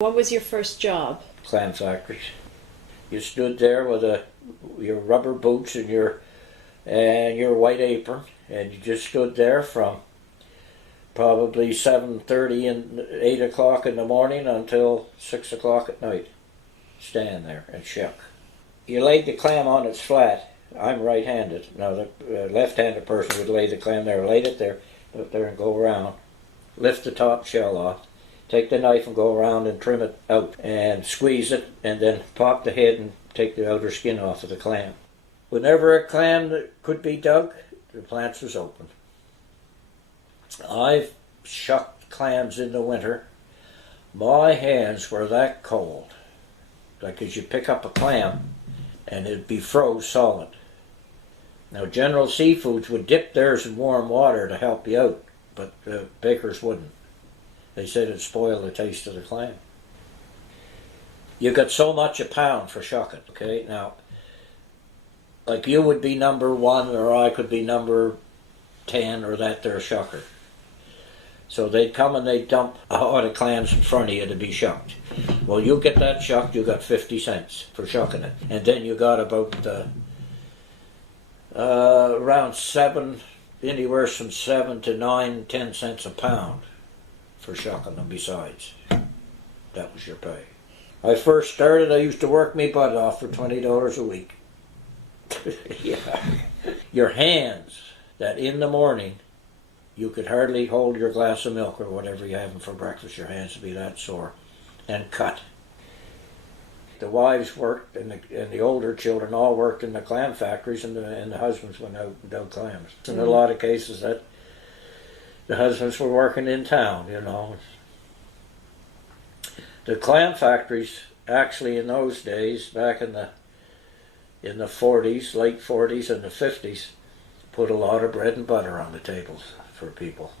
What was your first job? Clam factories. You stood there with your rubber boots and your white apron, and you just stood there from probably 7:30 and 8 o'clock in the morning until 6 o'clock at night. Stand there and shuck. You laid the clam on its flat. I'm right-handed. Now the left-handed person would lay the clam there, laid it there, put it there and go around. Lift the top shell off. Take the knife and go around and trim it out and squeeze it, and then pop the head and take the outer skin off of the clam. Whenever a clam that could be dug, the plants was open. I've shucked clams in the winter. My hands were that cold. Like as you pick up a clam and it'd be froze solid. Now General Seafoods would dip theirs in warm water to help you out, but the bakers wouldn't. They said it'd spoil the taste of the clam. You got so much a pound for shucking, okay? Now, like you would be number 1 or I could be number 10 or that there shucker. So they'd come and they'd dump a lot of clams in front of you to be shucked. Well, you get that shucked, you got 50 cents for shucking it. And then you got about around 7, anywhere from 7 to 9, 10 cents a pound for shucking them besides. That was your pay. I first started, I used to work me butt off for $20 a week. Yeah. Your hands, that in the morning, you could hardly hold your glass of milk or whatever you're having for breakfast. Your hands would be that sore. And cut. The wives worked, and the older children all worked in the clam factories, and the husbands went out and dug clams. In a lot of cases, that the husbands were working in town, you know. The clam factories, actually in those days, back in the 40s, late 40s and the 50s, put a lot of bread and butter on the tables for people.